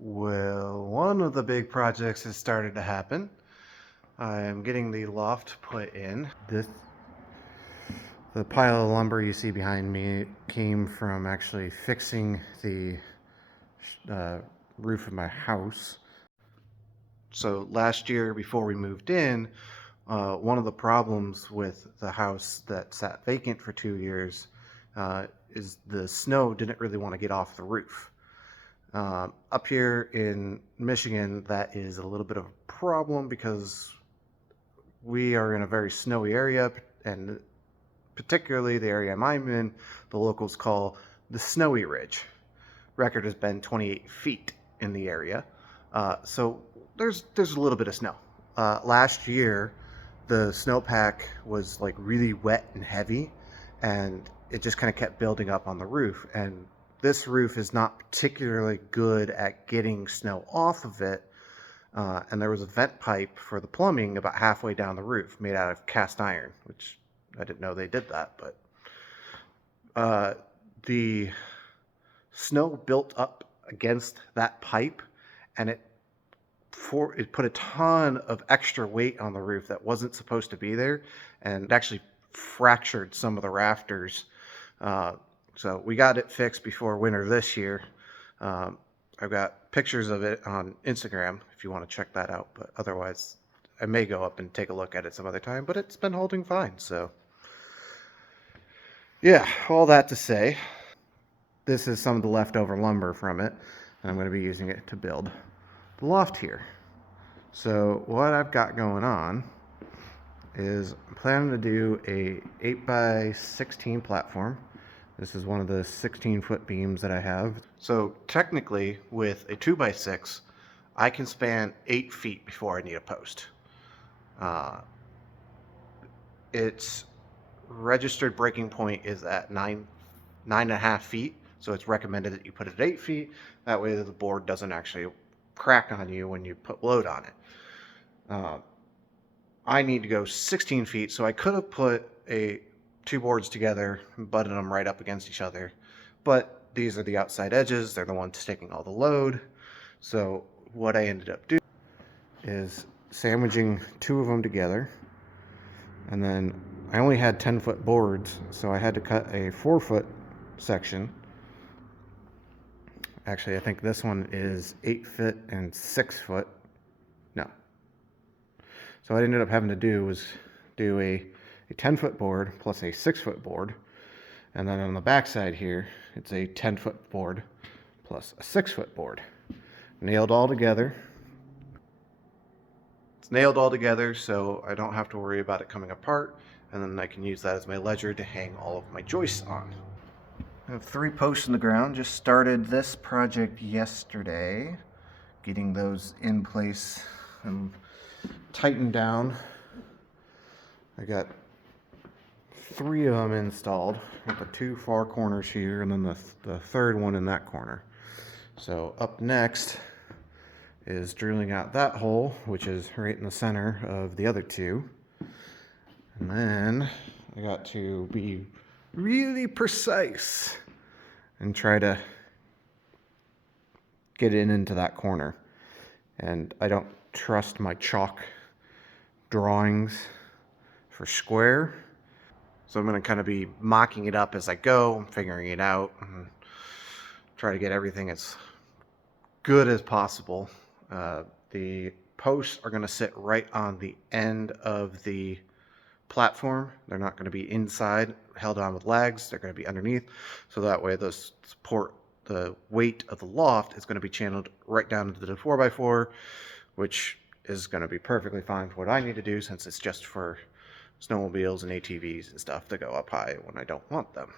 Well, one of the big projects has started to happen. I am getting the loft put in. The pile of lumber you see behind me came from actually fixing the uh, roof of my house. So last year, before we moved in, one of the problems with the house that sat vacant for 2 years is the snow didn't really want to get off the roof. Up here in Michigan, that is a little bit of a problem because we are in a very snowy area, and particularly the area I'm in, the locals call the Snowy Ridge. Record has been 28 feet in the area, so there's a little bit of snow. Last year, the snowpack was like really wet and heavy, and it just kind of kept building up on the roof. And this roof is not particularly good at getting snow off of it. And there was a vent pipe for the plumbing about halfway down the roof, made out of cast iron, which I didn't know they did that. But the snow built up against that pipe, and it put a ton of extra weight on the roof that wasn't supposed to be there, and actually fractured some of the rafters. So we got it fixed before winter this year. I've got pictures of it on Instagram if you want to check that out, but otherwise I may go up and take a look at it some other time, but it's been holding fine. So yeah, all that to say, this is some of the leftover lumber from it, and I'm going to be using it to build the loft here. So what I've got going on is I'm planning to do a 8x16 platform. This is one of the 16-foot beams that I have. So technically, with a 2x6, I can span 8 feet before I need a post. Its registered breaking point is at 9.5 feet, so it's recommended that you put it at 8 feet. That way the board doesn't actually crack on you when you put load on it. I need to go 16 feet, so I could have put two boards together and butted them right up against each other, but these are the outside edges. They're the ones taking all the load. So what I ended up doing is sandwiching two of them together, and then I only had 10-foot boards, so I had to cut a 4-foot section. Actually, I think this one is 8 foot and 6 foot. No. So what I ended up having to do was do a 10-foot board plus a 6-foot board. And then on the back side here, it's a 10-foot board plus a 6-foot board. Nailed all together. It's nailed all together, so I don't have to worry about it coming apart. And then I can use that as my ledger to hang all of my joists on. I have 3 posts in the ground. Just started this project yesterday, getting those in place and tightened down. I got 3 of them installed with the 2 far corners here, and then the third one in that corner. So up next is drilling out that hole, which is right in the center of the other 2. And then I got to be really precise and try to get it into that corner. And I don't trust my chalk drawings for square, so I'm going to kind of be mocking it up as I go, figuring it out, and try to get everything as good as possible. The posts are going to sit right on the end of the platform. They're not going to be inside, held on with legs. They're going to be underneath, so that way the support, the weight of the loft is going to be channeled right down into the 4x4, which is going to be perfectly fine for what I need to do, since it's just for snowmobiles and ATVs and stuff to go up high when I don't want them.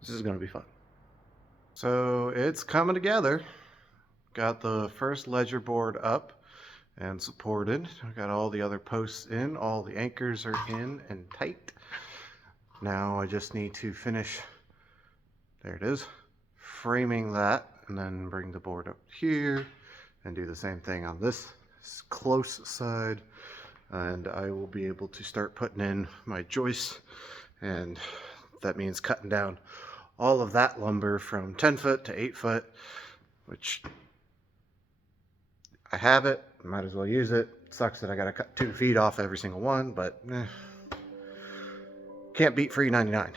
This is going to be fun. So it's coming together. Got the first ledger board up and supported. I got all the other posts in. All the anchors are in and tight. Now I just need to finish, there it is, framing that, and then bring the board up here and do the same thing on this close side, and I will be able to start putting in my joists, and that means cutting down all of that lumber from 10 foot to 8 foot, which I have it, might as well use it. Sucks that I gotta cut 2 feet off every single one, but can't beat free 99.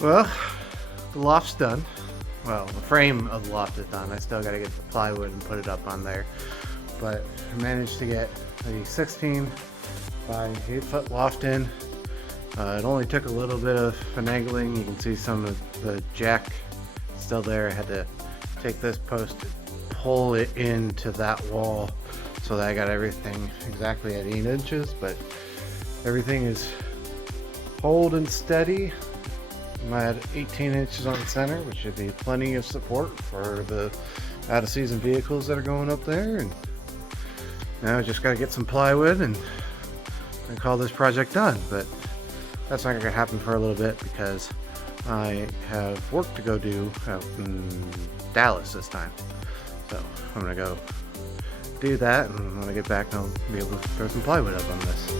Well, the loft's done. Well, the frame of the loft is done. I still gotta get the plywood and put it up on there. But I managed to get a 16 by 8-foot loft in. It only took a little bit of finagling. You can see some of the jack still there. I had to take this post and pull it into that wall so that I got everything exactly at 8 inches, but everything is holding steady. I'm at 18 inches on the center, which should be plenty of support for the out-of-season vehicles that are going up there. And now I just got to get some plywood and call this project done. But that's not going to happen for a little bit because I have work to go do out in Dallas this time. So I'm going to go do that, and when I get back I'll be able to throw some plywood up on this.